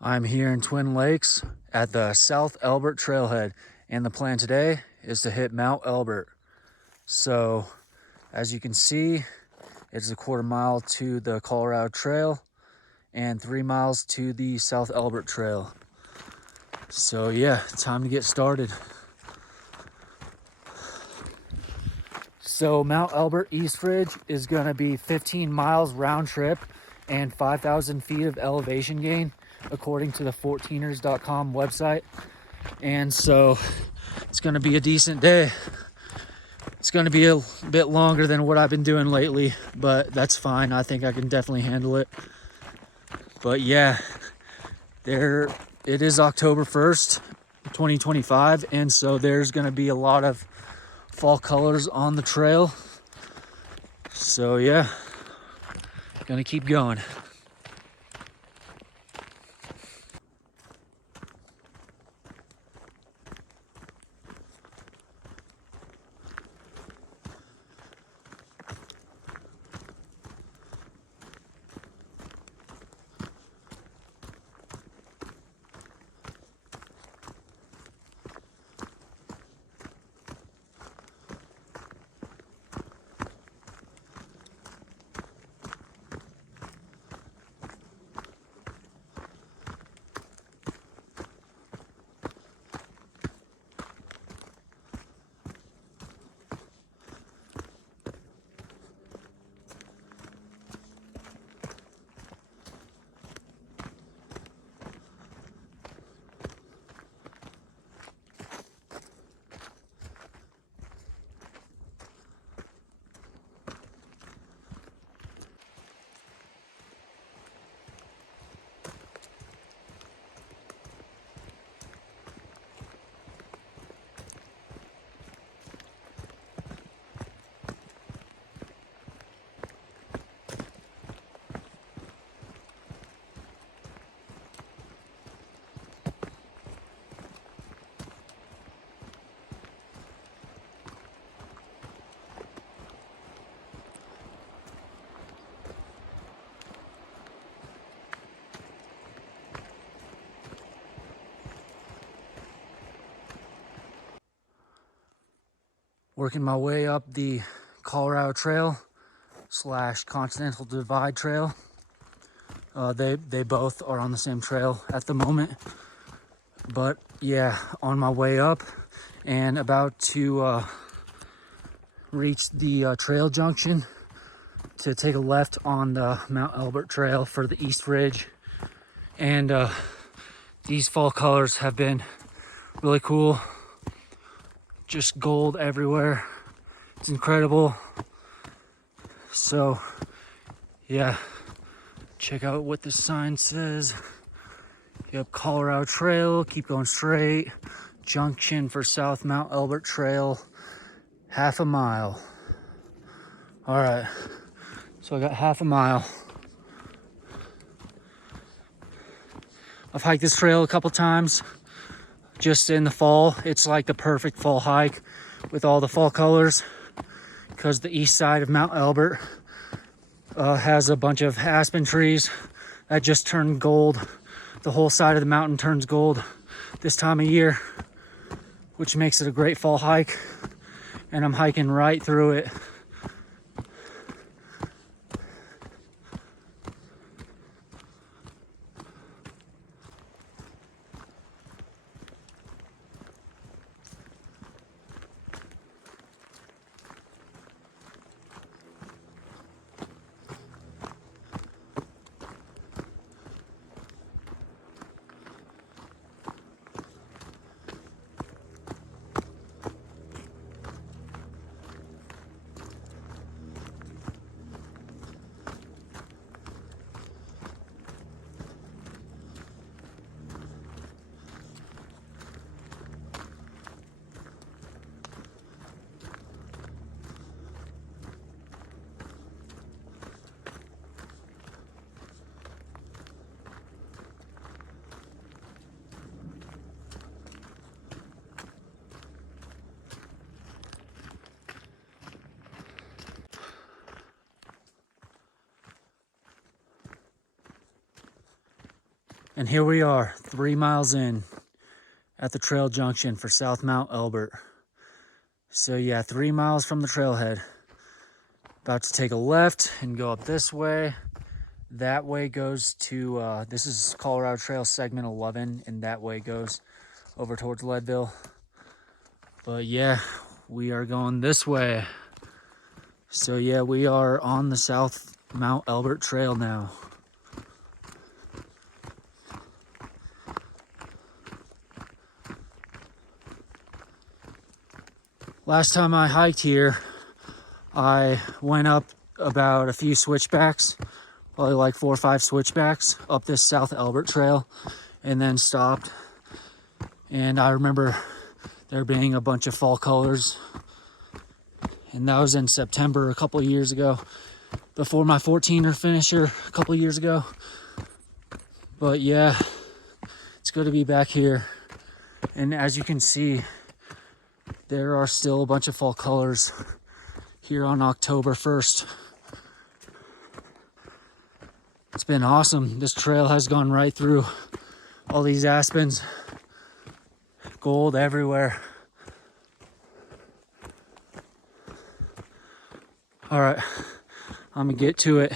I'm here in Twin Lakes at the South Elbert trailhead, and the plan today is to hit Mount Elbert. So as you can see, it's a quarter mile to the Colorado Trail and 3 miles to the South Elbert Trail. So yeah, time to get started. So Mount Elbert East Ridge is gonna be 15 miles round trip and 5,000 feet of elevation gain, according to the 14ers.com website. And so it's gonna be a decent day. It's gonna be a bit longer than what I've been doing lately, but that's fine. I think I can definitely handle it. But yeah, it is October 1st, 2025, and so there's gonna be a lot of fall colors on the trail. So yeah, gonna keep going. Working my way up the Colorado Trail / Continental Divide Trail. They both are on the same trail at the moment. But yeah, on my way up and about to reach the trail junction to take a left on the Mount Elbert Trail for the East Ridge. And these fall colors have been really cool. Just gold everywhere. It's incredible. So yeah, check out what the sign says. Yep, Colorado Trail, keep going straight. Junction for South Mount Elbert Trail, half a mile. All right, so I got half a mile. I've hiked this trail a couple times just in the fall. It's like the perfect fall hike with all the fall colors, because the east side of Mount Elbert has a bunch of aspen trees that just turn gold. The whole side of the mountain turns gold this time of year, which makes it a great fall hike. And I'm hiking right through it. And here we are, 3 miles in at the trail junction for South Mount Elbert. So yeah, 3 miles from the trailhead. About to take a left and go up this way. That way goes to, this is Colorado Trail segment 11, and that way goes over towards Leadville. But yeah, we are going this way. So yeah, we are on the South Mount Elbert Trail now. Last time I hiked here, I went up about a few switchbacks, probably like 4 or 5 switchbacks up this South Elbert Trail, and then stopped. And I remember there being a bunch of fall colors, and that was in September a couple of years ago, before my 14er finisher a couple of years ago. But yeah, it's good to be back here. And as you can see, there are still a bunch of fall colors here on October 1st. It's been awesome. This trail has gone right through all these aspens. Gold everywhere. All right, I'm gonna get to it.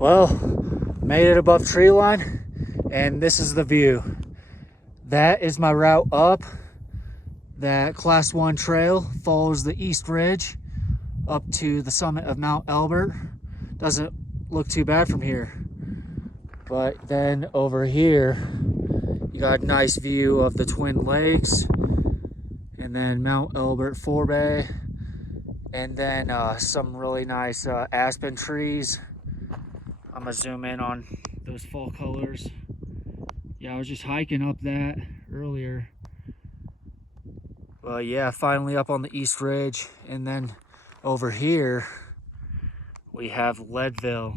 Well, made it above tree line, and this is the view. That is my route up. That class 1 trail follows the East Ridge up to the summit of Mount Elbert. Doesn't look too bad from here. But then over here, you got a nice view of the Twin Lakes, and then Mount Elbert forebay, and then some really nice aspen trees. I'm gonna zoom in on those fall colors. Yeah, I was just hiking up that earlier. Well, yeah, finally up on the East Ridge. And then over here, we have Leadville.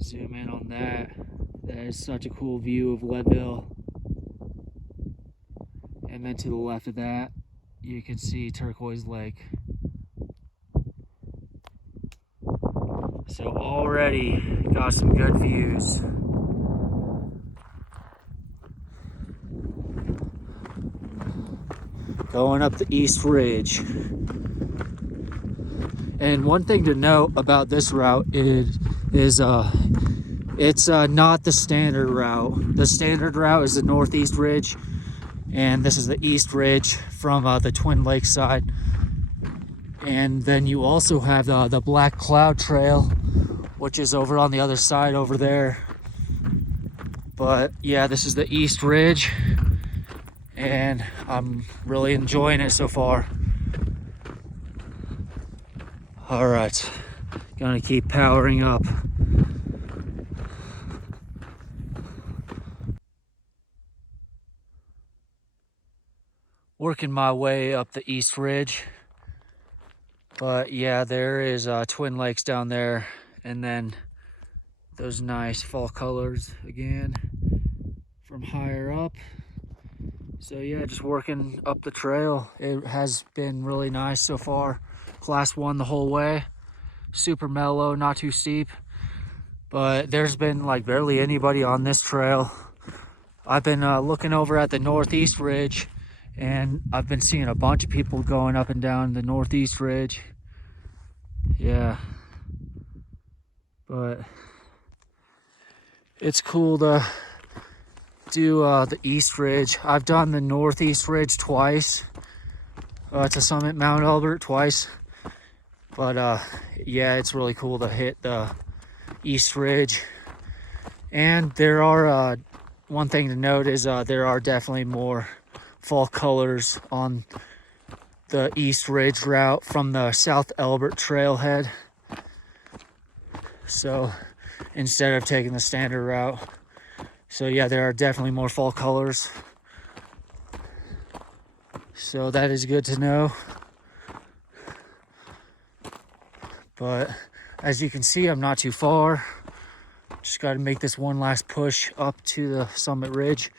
Zoom in on that. That is such a cool view of Leadville. And then to the left of that, you can see Turquoise Lake. So already got some good views. Going up the East Ridge. And one thing to note about this route is it's not the standard route. The standard route is the Northeast Ridge, and this is the East Ridge from the Twin Lakes side. And then you also have the Black Cloud Trail, which is over on the other side over there. But yeah, this is the East Ridge, and I'm really enjoying it so far. All right, gonna keep powering up. Working my way up the East Ridge. But yeah, there is Twin Lakes down there, and then those nice fall colors again from higher up. So yeah, just working up the trail. It has been really nice so far. Class 1 the whole way. Super mellow, not too steep. But there's been like barely anybody on this trail. I've been looking over at the Northeast Ridge, and I've been seeing a bunch of people going up and down the Northeast Ridge. Yeah. But it's cool to do the East Ridge. I've done the Northeast Ridge twice to summit Mount Elbert twice. But yeah, it's really cool to hit the East Ridge. And there are, one thing to note is there are definitely more fall colors on the East Ridge route from the South Elbert trailhead. So instead of taking the standard route. So yeah, there are definitely more fall colors. So that is good to know. But as you can see, I'm not too far. Just got to make this one last push up to the summit ridge.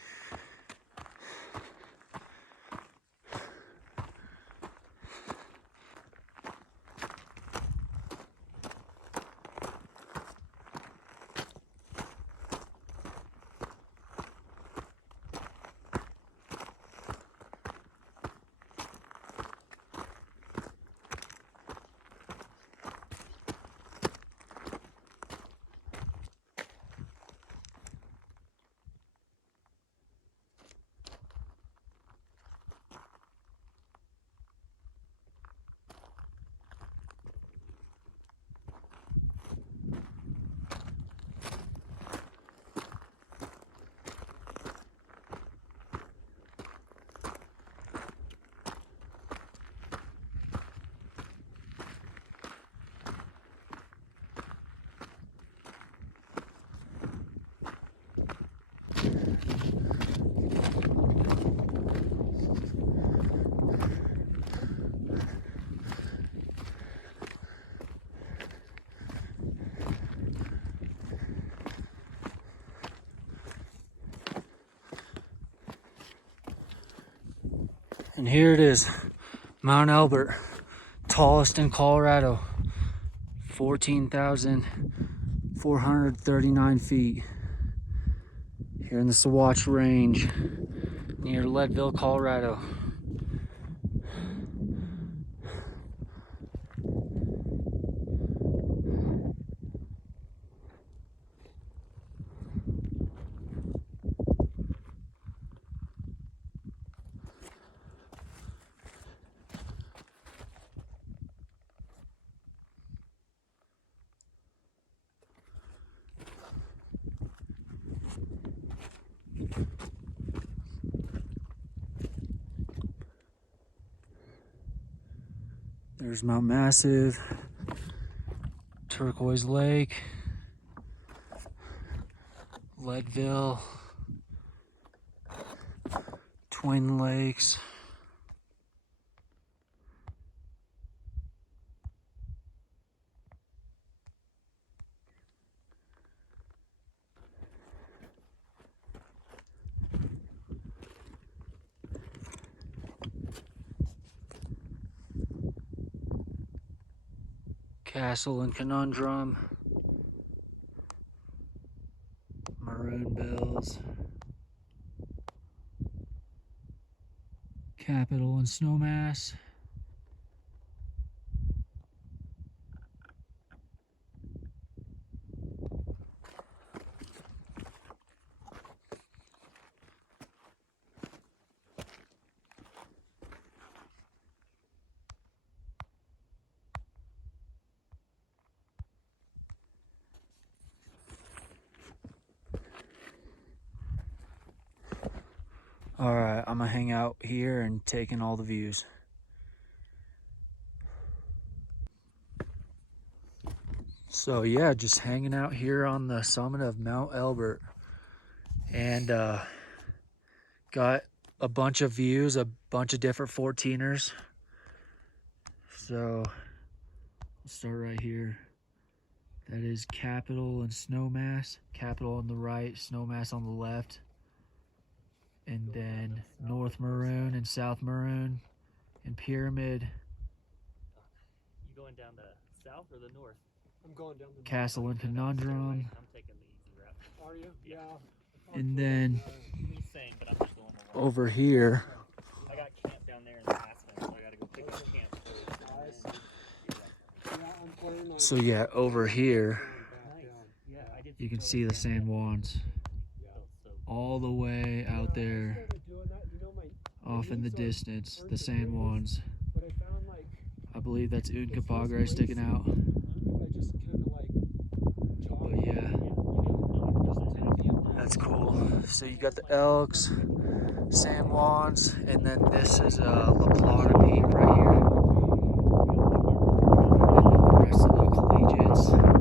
And here it is, Mount Elbert, tallest in Colorado, 14,439 feet. Here in the Sawatch Range, near Leadville, Colorado. There's Mount Massive, Turquoise Lake, Leadville, Twin Lakes. Castle and Conundrum, Maroon Bells, Capitol and Snowmass. All right, I'm gonna hang out here and take in all the views. So yeah, just hanging out here on the summit of Mount Elbert, and got a bunch of views, a bunch of different 14ers. So let's start right here. That is Capitol and Snowmass. Capitol on the right, Snowmass on the left. And then North Maroon and South Maroon and Pyramid. You going down the south or the north? I'm going down the Castle and Conundrum. I'm taking the easy route. Are you? Yeah. And then Same, but I'm just going the over here, I got camp down there in the aspens, so I gotta go pick up camp first. Yeah, I'm planning on so yeah, over here, going back down. Yeah, I did You can see the San Juans all the way out there, off in the distance, the San Juans. I believe that's Uncompahgre sticking out. But yeah, that's cool. So you got the Elks, San Juans, and then this is La Plata Peak right here. And then the rest of the collegiates.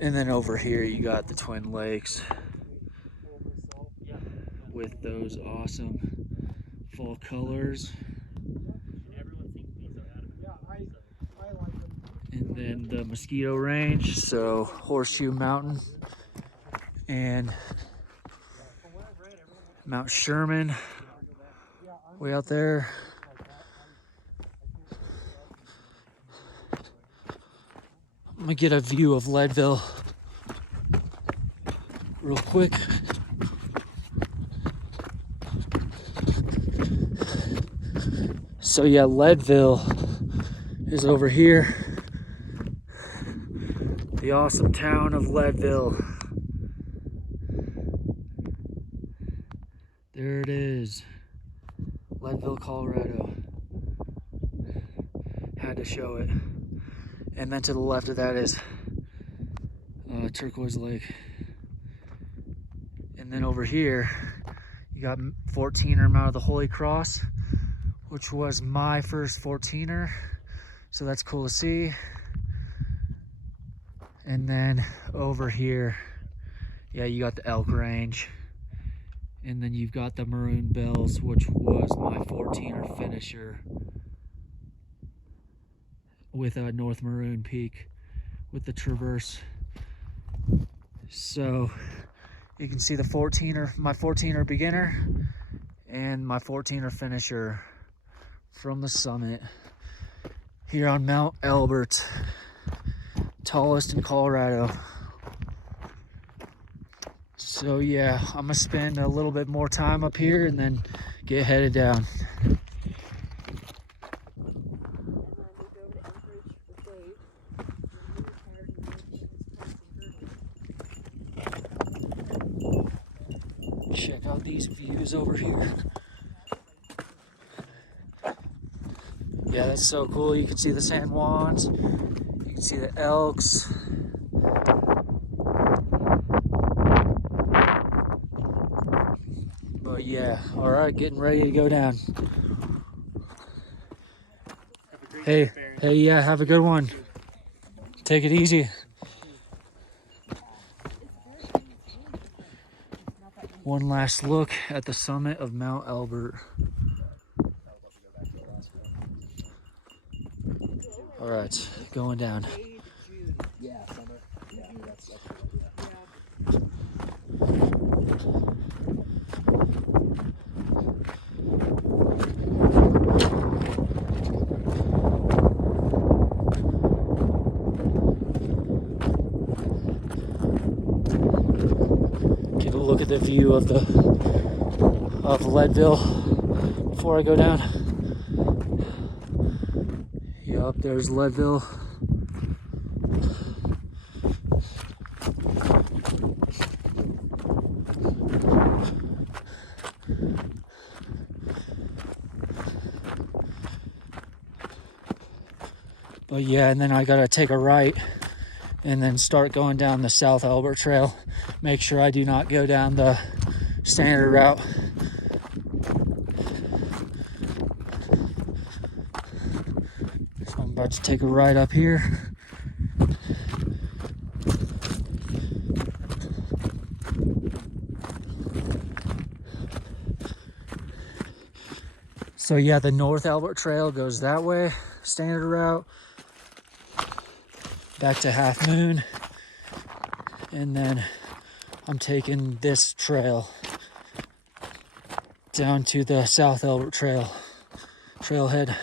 And then over here you got the Twin Lakes with those awesome fall colors. And then the Mosquito Range, so Horseshoe Mountain and Mount Sherman way out there. I'm gonna get a view of Leadville real quick. So yeah, Leadville is over here. The awesome town of Leadville. There it is. Leadville, Colorado. Had to show it. And then to the left of that is Turquoise Lake. And then over here, you got 14er Mount of the Holy Cross, which was my first 14er. So that's cool to see. And then over here, yeah, you got the Elk Range. And then you've got the Maroon Bells, which was my 14er finisher with North Maroon Peak with the Traverse. So you can see the 14er, my 14er beginner and my 14er finisher from the summit here on Mount Elbert, tallest in Colorado. So yeah, I'm gonna spend a little bit more time up here and then get headed down. Check out these views over here. Yeah, that's so cool. You can see the San Juans, you can see the Elks. But yeah, all right, getting ready to go down. Hey, yeah, have a good one. Take it easy. One last look at the summit of Mount Elbert. All right, going down. Get a look at the view of Leadville before I go down. Yup, there's Leadville. But yeah, and then I gotta take a right and then start going down the South Elbert Trail. Make sure I do not go down the standard route. So I'm about to take a right up here. So yeah, the North Elbert Trail goes that way, standard route, back to Half Moon, and then I'm taking this trail down to the South Elbert trailhead.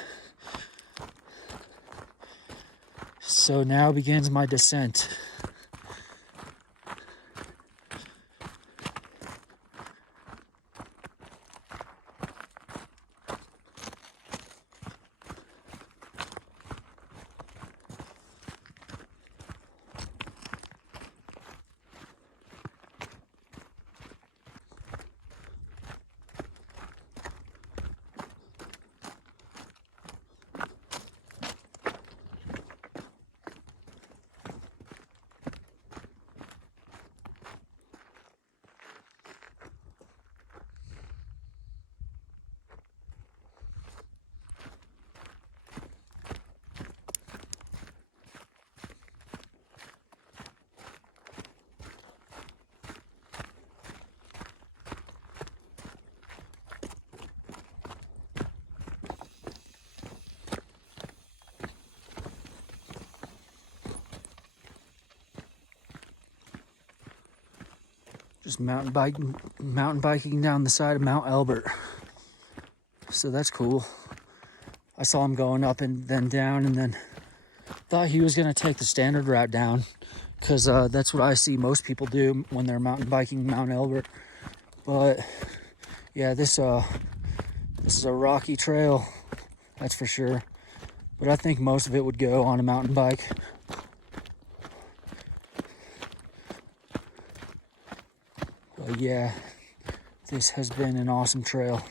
So now begins my descent. Just mountain biking down the side of Mount Elbert. So that's cool. I saw him going up and then down, and then thought he was gonna take the standard route down, because that's what I see most people do when they're mountain biking Mount Elbert. But yeah, this is a rocky trail, that's for sure. But I think most of it would go on a mountain bike. But yeah, this has been an awesome trail.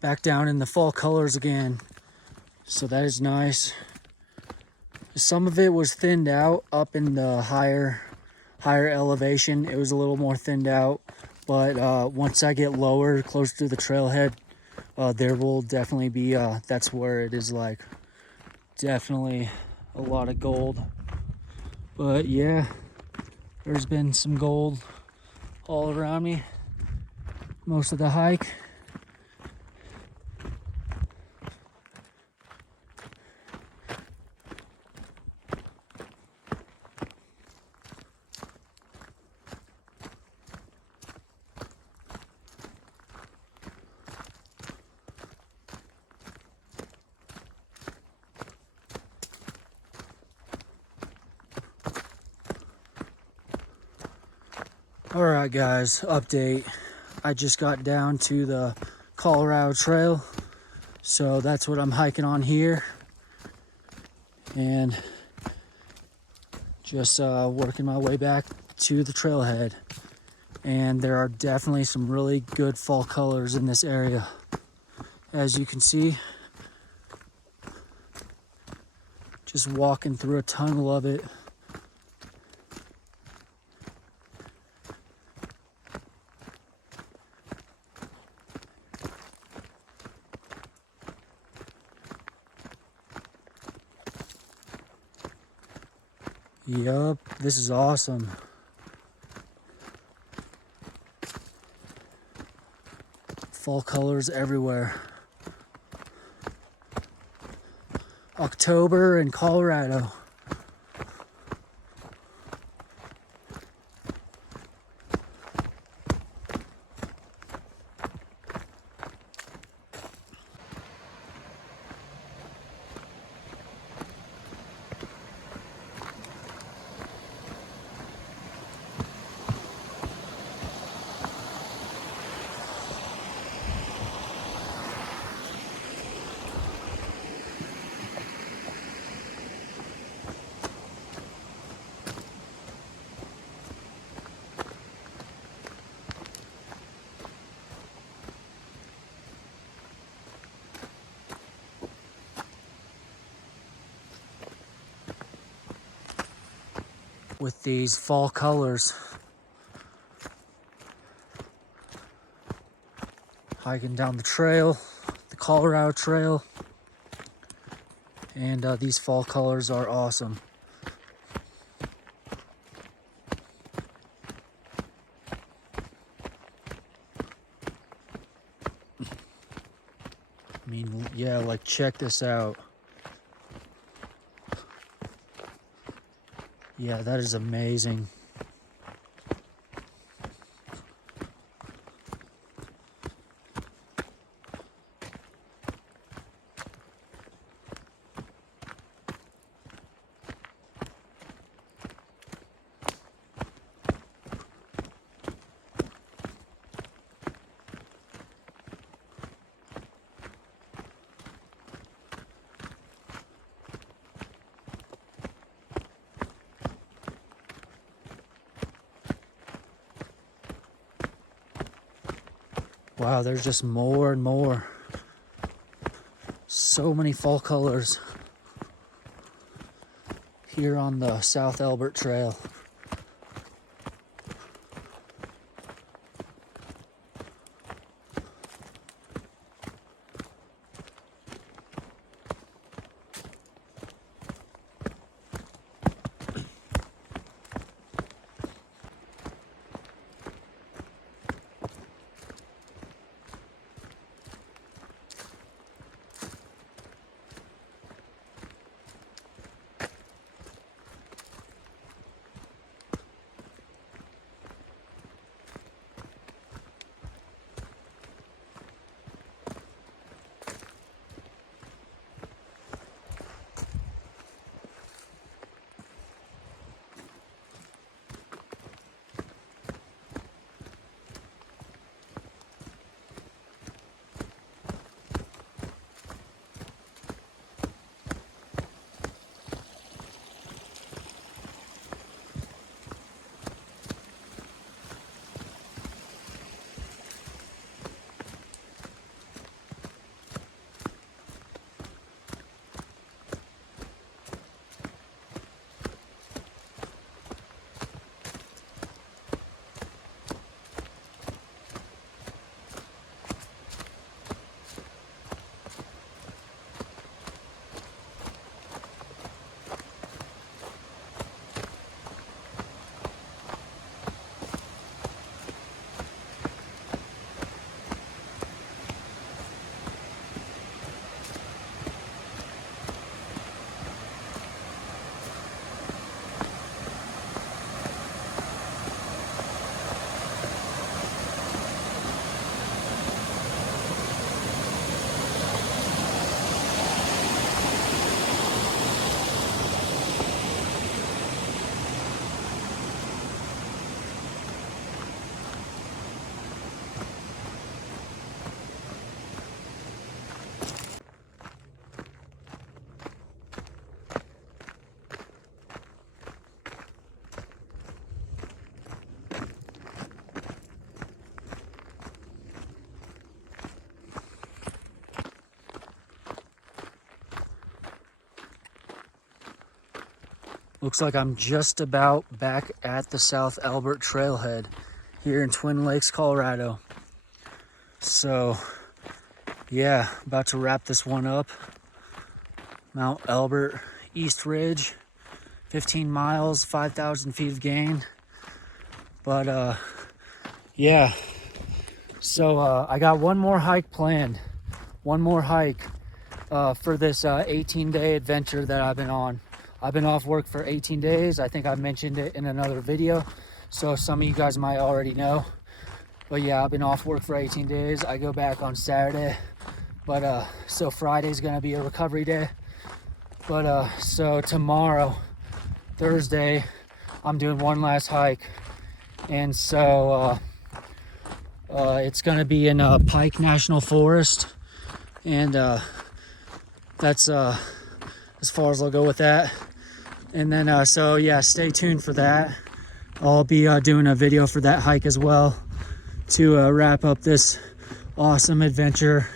Back down in the fall colors again, so that is nice. Some of it was thinned out up in the higher elevation. It was a little more thinned out, but once I get lower, closer to the trailhead, there will definitely be that's where it is like definitely a lot of gold. But yeah, there's been some gold all around me most of the hike. All right, guys, update. I just got down to the Colorado Trail, so that's what I'm hiking on here, and just working my way back to the trailhead. And there are definitely some really good fall colors in this area, as you can see. Just walking through a tunnel of it. Yup, this is awesome. Fall colors everywhere. October in Colorado. With these fall colors. Hiking down the trail, the Colorado Trail, and these fall colors are awesome. I mean, yeah, like check this out. Yeah, that is amazing. Wow, there's just more and more. So many fall colors here on the South Elbert Trail. Looks like I'm just about back at the South Elbert Trailhead here in Twin Lakes, Colorado. So yeah, about to wrap this one up. Mount Elbert, East Ridge, 15 miles, 5,000 feet of gain. But yeah, so I got one more hike planned. One more hike for this 18-day adventure that I've been on. I've been off work for 18 days. I think I mentioned it in another video, so some of you guys might already know. But yeah, I've been off work for 18 days. I go back on Saturday, but so Friday's gonna be a recovery day. But so tomorrow, Thursday, I'm doing one last hike, and so it's gonna be in Pike National Forest, and that's as far as I'll go with that. And then so yeah, stay tuned for that. I'll be doing a video for that hike as well to wrap up this awesome adventure.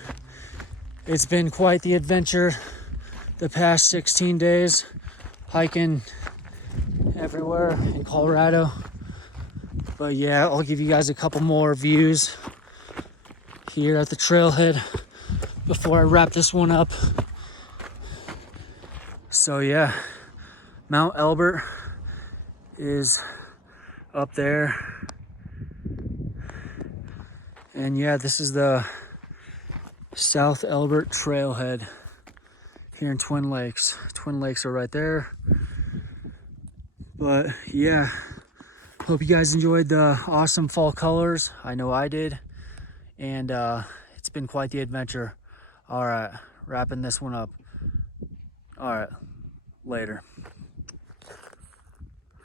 It's been quite the adventure the past 16 days, hiking everywhere in Colorado. But yeah, I'll give you guys a couple more views here at the trailhead before I wrap this one up. So yeah, Mount Elbert is up there. And yeah, this is the South Elbert Trailhead here in Twin Lakes. Twin Lakes are right there. But yeah, hope you guys enjoyed the awesome fall colors. I know I did. And it's been quite the adventure. All right, wrapping this one up. All right, later.